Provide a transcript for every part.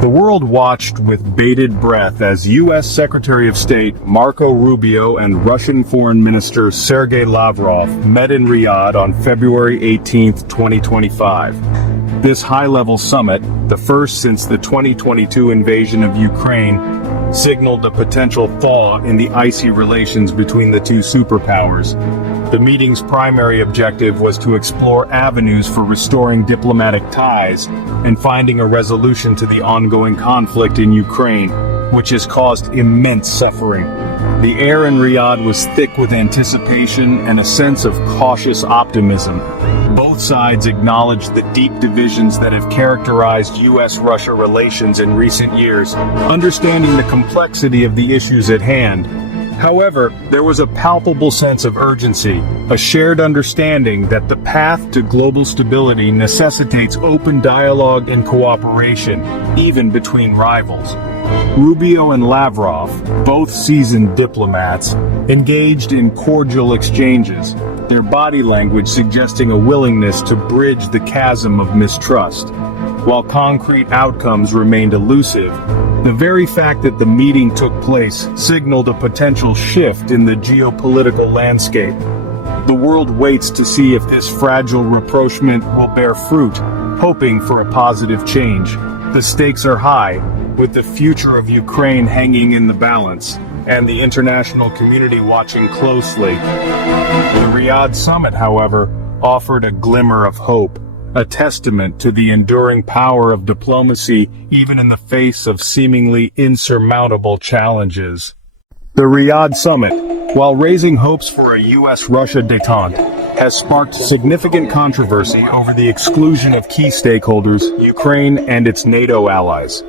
The world watched with bated breath as U.S. Secretary of State Marco Rubio and Russian Foreign Minister Sergei Lavrov met in Riyadh on February 18, 2025. This high-level summit, the first since the 2022 invasion of Ukraine, signaled a potential thaw in the icy relations between the two superpowers. The meeting's primary objective was to explore avenues for restoring diplomatic ties and finding a resolution to the ongoing conflict in Ukraine, which has caused immense suffering. The air in Riyadh was thick with anticipation and a sense of cautious optimism. Both sides acknowledged the deep divisions that have characterized U.S.-Russia relations in recent years, understanding the complexity of the issues at hand. However, there was a palpable sense of urgency, a shared understanding that the path to global stability necessitates open dialogue and cooperation, even between rivals. Rubio and Lavrov, both seasoned diplomats, engaged in cordial exchanges, their body language suggesting a willingness to bridge the chasm of mistrust. While concrete outcomes remained elusive, the very fact that the meeting took place signaled a potential shift in the geopolitical landscape. The world waits to see if this fragile rapprochement will bear fruit, hoping for a positive change. The stakes are high, with the future of Ukraine hanging in the balance, and the international community watching closely. The Riyadh summit, however, offered a glimmer of hope, a testament to the enduring power of diplomacy even in the face of seemingly insurmountable challenges. The Riyadh summit, while raising hopes for a U.S.-Russia détente, has sparked significant controversy over the exclusion of key stakeholders, Ukraine and its NATO allies.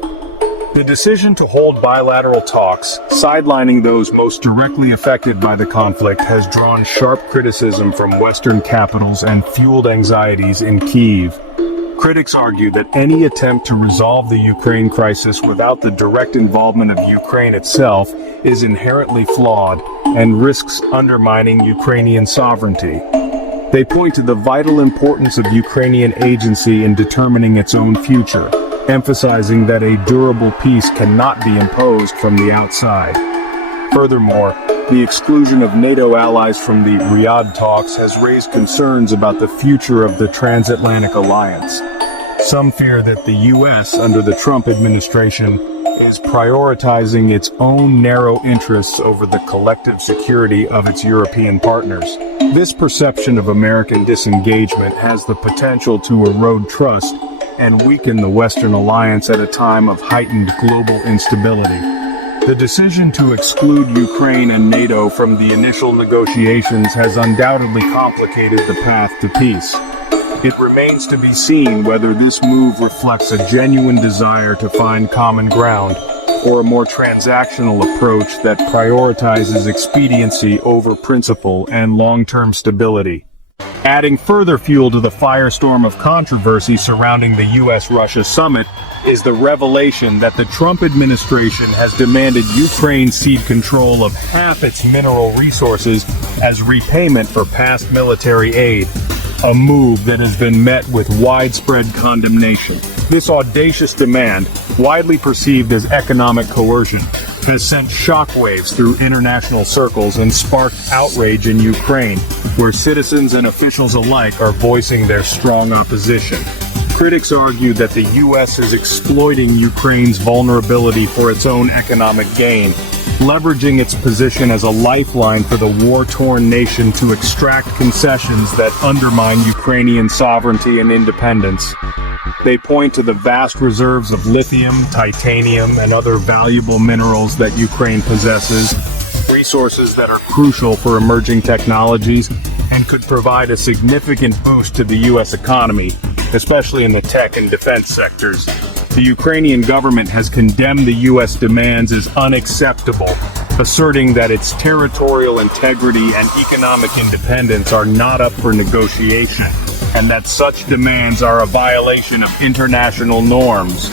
The decision to hold bilateral talks, sidelining those most directly affected by the conflict, has drawn sharp criticism from Western capitals and fueled anxieties in Kyiv. Critics argue that any attempt to resolve the Ukraine crisis without the direct involvement of Ukraine itself is inherently flawed and risks undermining Ukrainian sovereignty. They point to the vital importance of Ukrainian agency in determining its own future, emphasizing that a durable peace cannot be imposed from the outside. Furthermore, the exclusion of NATO allies from the Riyadh talks has raised concerns about the future of the transatlantic alliance. Some fear that the U.S., under the Trump administration, is prioritizing its own narrow interests over the collective security of its European partners. This perception of American disengagement has the potential to erode trust and weaken the Western alliance at a time of heightened global instability. The decision to exclude Ukraine and NATO from the initial negotiations has undoubtedly complicated the path to peace. It remains to be seen whether this move reflects a genuine desire to find common ground, or a more transactional approach that prioritizes expediency over principle and long-term stability. Adding further fuel to the firestorm of controversy surrounding the U.S.-Russia summit is the revelation that the Trump administration has demanded Ukraine cede control of half its mineral resources as repayment for past military aid, a move that has been met with widespread condemnation. This audacious demand, widely perceived as economic coercion, has sent shockwaves through international circles and sparked outrage in Ukraine, where citizens and officials alike are voicing their strong opposition. Critics argue that the U.S. is exploiting Ukraine's vulnerability for its own economic gain, leveraging its position as a lifeline for the war-torn nation to extract concessions that undermine Ukrainian sovereignty and independence. They point to the vast reserves of lithium, titanium, and other valuable minerals that Ukraine possesses, resources that are crucial for emerging technologies and could provide a significant boost to the U.S. economy, especially in the tech and defense sectors. The Ukrainian government has condemned the U.S. demands as unacceptable, asserting that its territorial integrity and economic independence are not up for negotiation, and that such demands are a violation of international norms.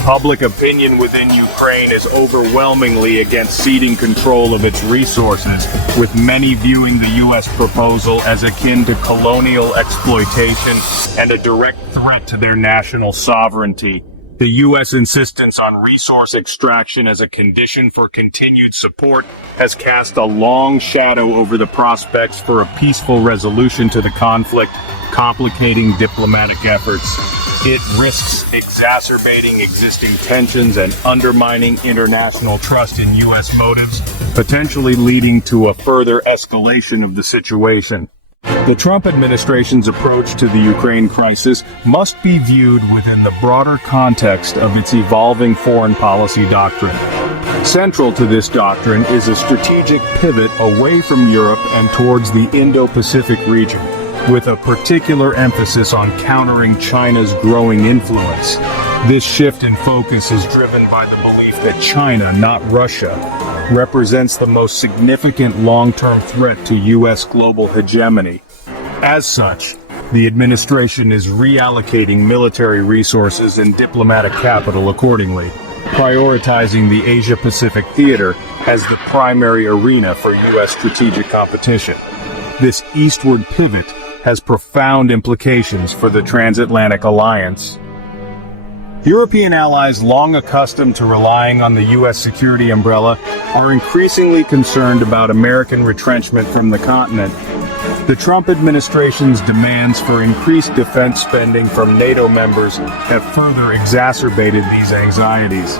Public opinion within Ukraine is overwhelmingly against ceding control of its resources, with many viewing the U.S. proposal as akin to colonial exploitation and a direct threat to their national sovereignty. The U.S. insistence on resource extraction as a condition for continued support has cast a long shadow over the prospects for a peaceful resolution to the conflict, complicating diplomatic efforts. It risks exacerbating existing tensions and undermining international trust in U.S. motives, potentially leading to a further escalation of the situation. The Trump administration's approach to the Ukraine crisis must be viewed within the broader context of its evolving foreign policy doctrine. Central to this doctrine is a strategic pivot away from Europe and towards the Indo-Pacific region, with a particular emphasis on countering China's growing influence. This shift in focus is driven by the belief that China, not Russia, represents the most significant long-term threat to U.S. global hegemony. As such, the administration is reallocating military resources and diplomatic capital accordingly, prioritizing the Asia-Pacific theater as the primary arena for U.S. strategic competition. This eastward pivot has profound implications for the transatlantic alliance. European allies, long accustomed to relying on the U.S. security umbrella, are increasingly concerned about American retrenchment from the continent. The Trump administration's demands for increased defense spending from NATO members have further exacerbated these anxieties.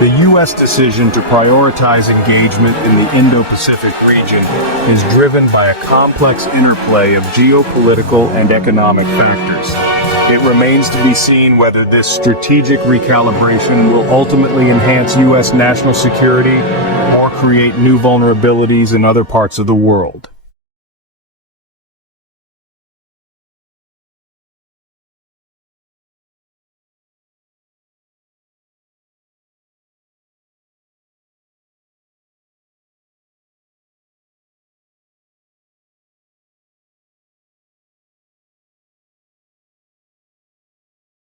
The U.S. decision to prioritize engagement in the Indo-Pacific region is driven by a complex interplay of geopolitical and economic factors. It remains to be seen whether this strategic recalibration will ultimately enhance U.S. national security or create new vulnerabilities in other parts of the world.